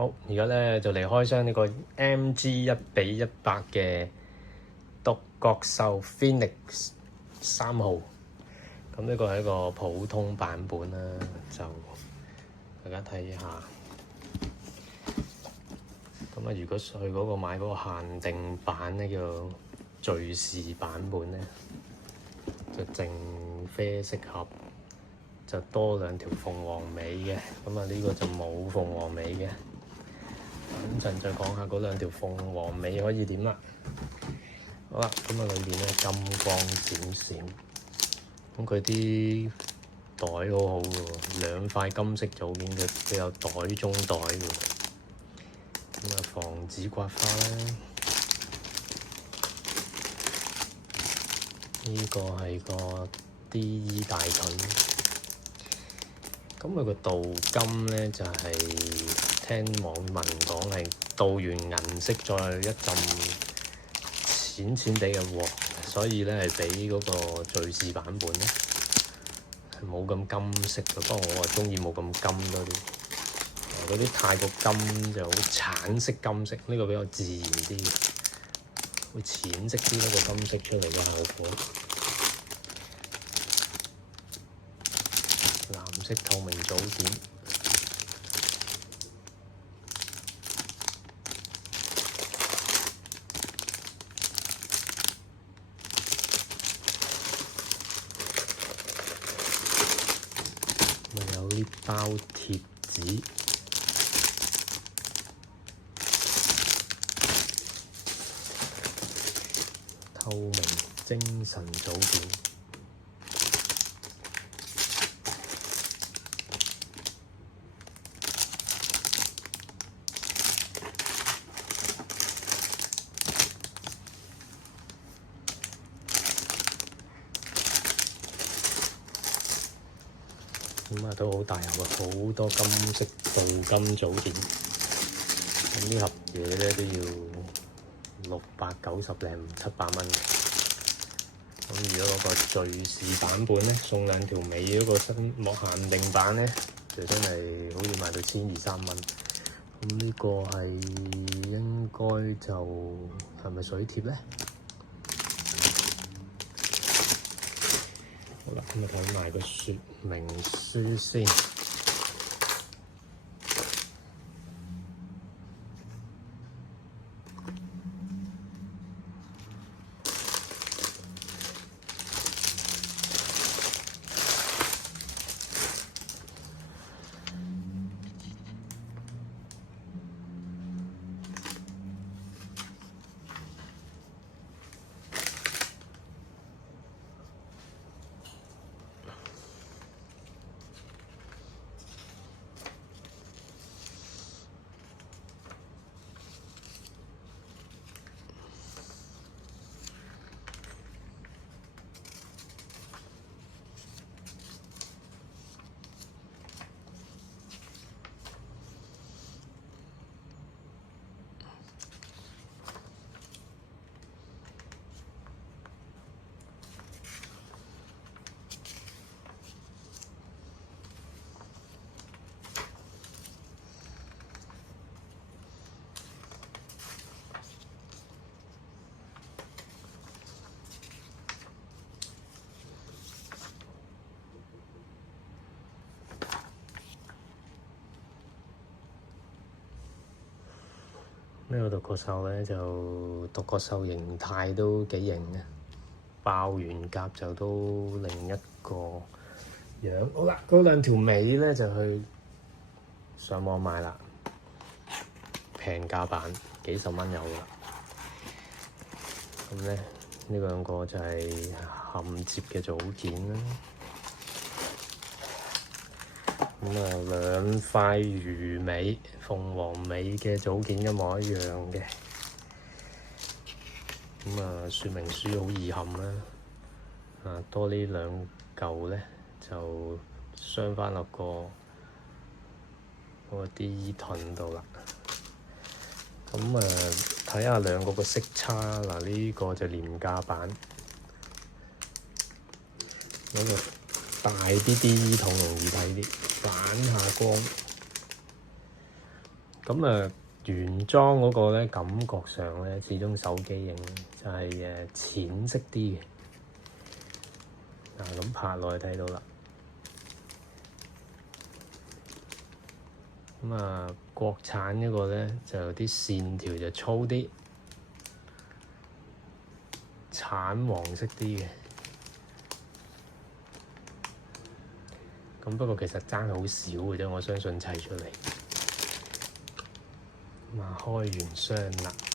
好，而家咧就嚟開箱呢個 MG1:100嘅獨角獸 Phoenix 3號。咁呢個係一個普通版本啦，就大家睇下。咁啊，如果去嗰個買嗰個限定版咧，叫瑞士版本咧，就淨啡色盒，就多兩條鳳凰尾嘅。咁啊，呢個就冇鳳凰尾嘅。等陣再講下嗰兩條鳳凰尾可以點啦。好啦，咁啊裏邊咧金光閃閃，咁佢啲袋好好嘅，兩塊金色組件，佢有袋中袋嘅，咁啊防止刮花啦。呢個係個 DE 大盾，咁佢個鍍金咧就係、聽網民講係鍍完銀色再一浸淺淺地嘅黃，所以咧係比嗰個瑞士版本咧係冇咁金色嘅。不過我係中意冇咁金多啲，嗰啲泰國金就好橙色金色，呢個比較自然啲嘅，會淺色啲呢個金色出嚟嘅效果。藍色透明組件，有呢包貼紙，透明精神組件。咁啊都好大盒啊，好多金色鍍金組件。咁呢盒嘢咧都要690零700蚊。咁如果嗰個瑞士版本咧，送兩條尾嗰個新幕限定版咧，就真係好似賣到1200、1300蚊。咁呢個係應該就係咪水貼咧？好啦，咁啊睇埋個說明書先。呢個獨角獸咧就獨角獸形態都幾型嘅，爆完甲就都另一個樣。好啦，嗰兩條尾咧就去上網買啦，平價版幾十蚊有啦。咁咧呢兩個就係焊接嘅組件啦。咁啊，兩塊魚尾鳳凰尾嘅組件一模一樣嘅。咁啊，說明書好易冚啦。啊，多呢兩嚿咧就鑲翻落個D盾度啦。咁啊，睇下兩個嘅色差嗱，呢個就廉價版，嗰個大啲啲筒容易睇啲，反下光。咁啊，原裝嗰個咧，感覺上咧，始終手機影就係淺色啲嘅。咁拍落去睇到啦。咁啊，國產嗰個咧就啲線條就粗啲，橙黃色啲嘅。咁不過其實爭好少嘅啫，我相信砌出嚟。咁啊，開完箱啦。